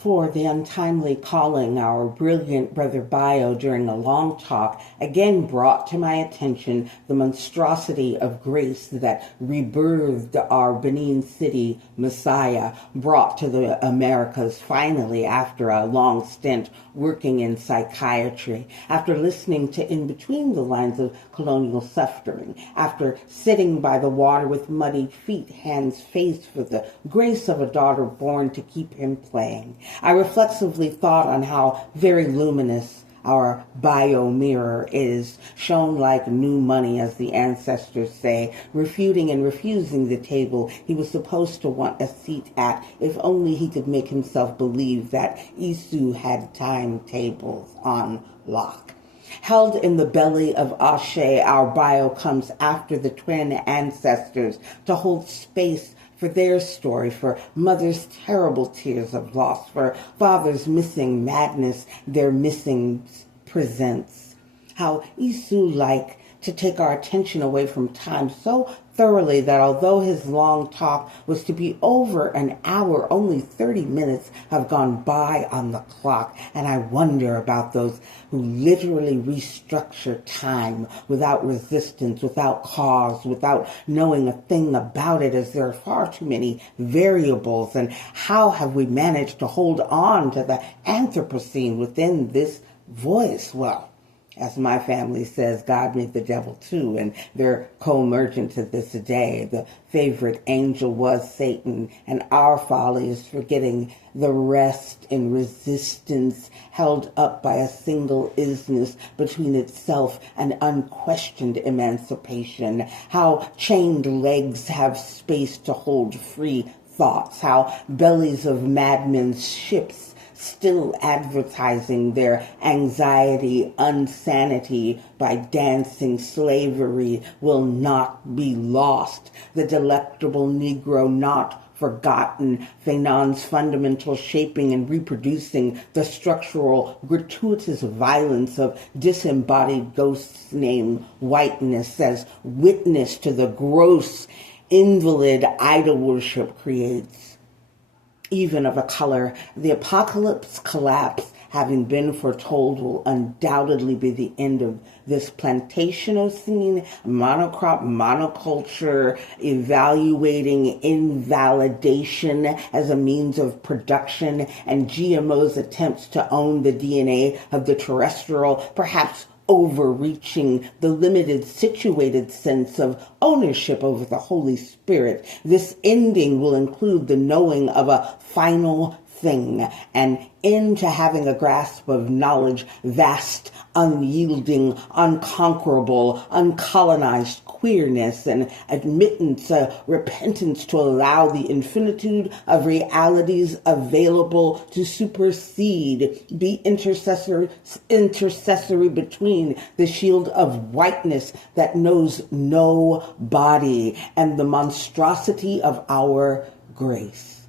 for the untimely calling our brilliant brother Bayo during a long talk again brought to my attention the monstrosity of grace that rebirthed our Benin City Messiah, brought to the Americas finally after a long stint working in psychiatry, after listening to In Between the Lines of Colonial Suffering, after sitting by the water with muddy feet, hands faced for the grace of a daughter born to keep him playing. I reflexively thought on how very luminous our Bayo mirror is, shown like new money, as the ancestors say, refuting and refusing the table he was supposed to want a seat at if only he could make himself believe that Isu had timetables on lock. Held in the belly of Ashe, our Bayo comes after the twin ancestors to hold space for their story, for mother's terrible tears of loss, for father's missing madness their missing presents. How Isu like to take our attention away from time so thoroughly that although his long talk was to be over an hour, only 30 minutes have gone by on the clock, and I wonder about those who literally restructure time without resistance, without cause, without knowing a thing about it, as there are far too many variables. And how have we managed to hold on to the Anthropocene within this voice? Well, as my family says, God made the devil too, and they're co-emergent to this day. The favorite angel was Satan, and our folly is forgetting the rest in resistance held up by a single isness between itself and unquestioned emancipation. How chained legs have space to hold free thoughts. How bellies of madmen's ships still advertising their anxiety, insanity by dancing slavery will not be lost. The delectable Negro not forgotten, Fanon's fundamental shaping and reproducing the structural, gratuitous violence of disembodied ghosts named whiteness as witness to the gross invalid idol worship creates. Even of a color, the apocalypse collapse, having been foretold, will undoubtedly be the end of this plantationocene, monocrop, monoculture, evaluating invalidation as a means of production, and GMO's attempts to own the DNA of the terrestrial, perhaps overreaching the limited situated sense of ownership over the Holy Spirit. This ending will include the knowing of a final thing, an end to having a grasp of knowledge, vast, unyielding, unconquerable, uncolonized queerness, and admittance, repentance to allow the infinitude of realities available to supersede, be intercessory between the shield of whiteness that knows no body and the monstrosity of our grace.